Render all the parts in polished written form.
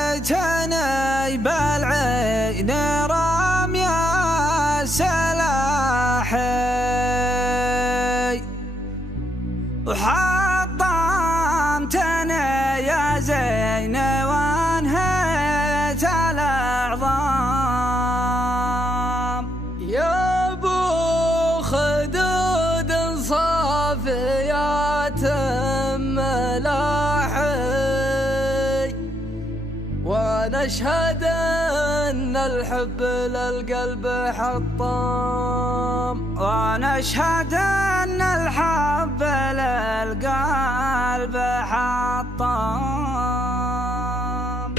رميتني بالعين رمي سلاحي وحطمتني يا زين وانهيت الأعظام يا ابو خدود صافيات ملاحي ونشهد ان الحب للقلب حطام ونشهد ان الحب للقلب حطام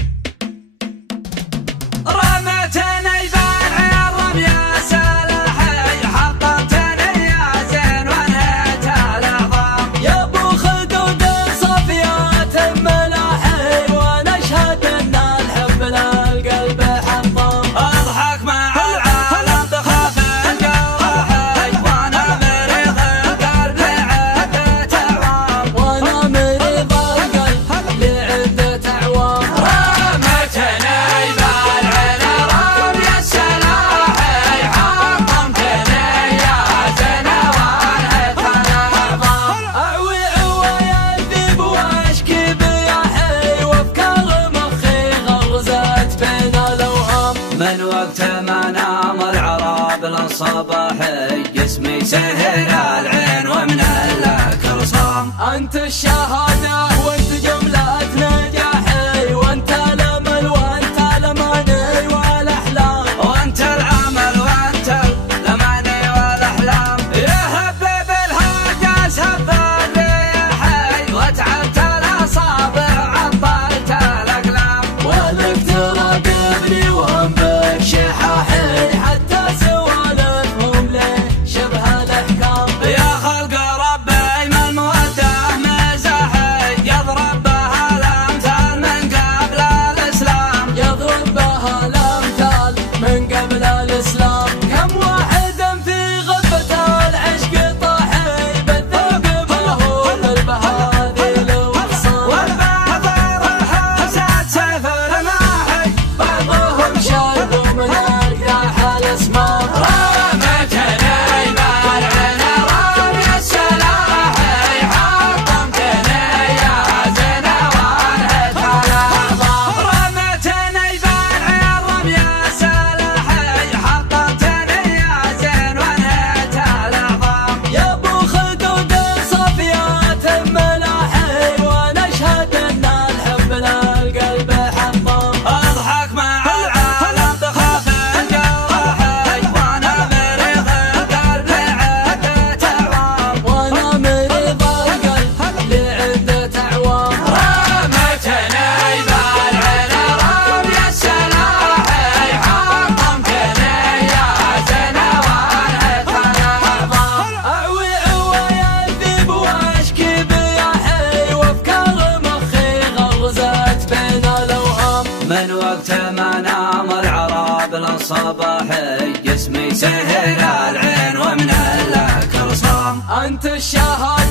رمتني بالعين رمي سلاحي حطمتني يا زين ونهيت الأعظام يا ابو خدود صافيات ملاحي ونشهد ان الحب للقلب حطام اضحك مع العالم تخاف الجراحي وانا مريض القلب لعدة اعوام وانا مريض القلب لعدة اعوام رمتني بالعين رمي سلاحي حطمتني يا زين وانهيت الأعظام اعوي عويلي بواشكي بياحي وافكار مخي غرزت بين الاوهام من وقت ما نام العراب للصباحي جسمي سهر العين ومن الكرصام انت الشهاده وانت جمله نجاحي وانت الامل وانت الاماني والاحلام وانت العمل وانت الاماني والاحلام يا هبب الهاجس هب الريحي وتعبت الاصابع عطلت الاقلام ولك تراقبني وهم بك شحاحي حتى سوالفهم لي شبه الاحكام يا خلق ربي من الموده مزاحي يضرب بها الامثال من قبل الاسلام يضرب بها الامثال من قبل الاسلام كم واحد في غبة العشق طاحي بالذنب بالهول البهادل والصام والبعض رحاسات سيف رماحي بعضهم شروا من اقداح الاسمام رمتني بالعين رمي سلاحي حطمتني يا زين وانهيت الأعظام رمتني بالعين رمي سلاحي حطمتني يا زين وانهيت الأعظام يا ابو خدود صافيات ملاحي ونشهد ان الحب للقلب حطام اضحك مع العالم تخاف الجراحي وانا مريض القلب لعدة اعوام وانا مريض القلب لعدة اعوام رمتني بالعين رمي سلاحي حطمتني يا زين وانهيت الأعظام اعوي عويلي بواشكي بياحي وافكار مخي غرزت بين الاوهام من وقت ما نام العراب للصباحي جسمي سهر العين ومن الكرصام انت الشهاده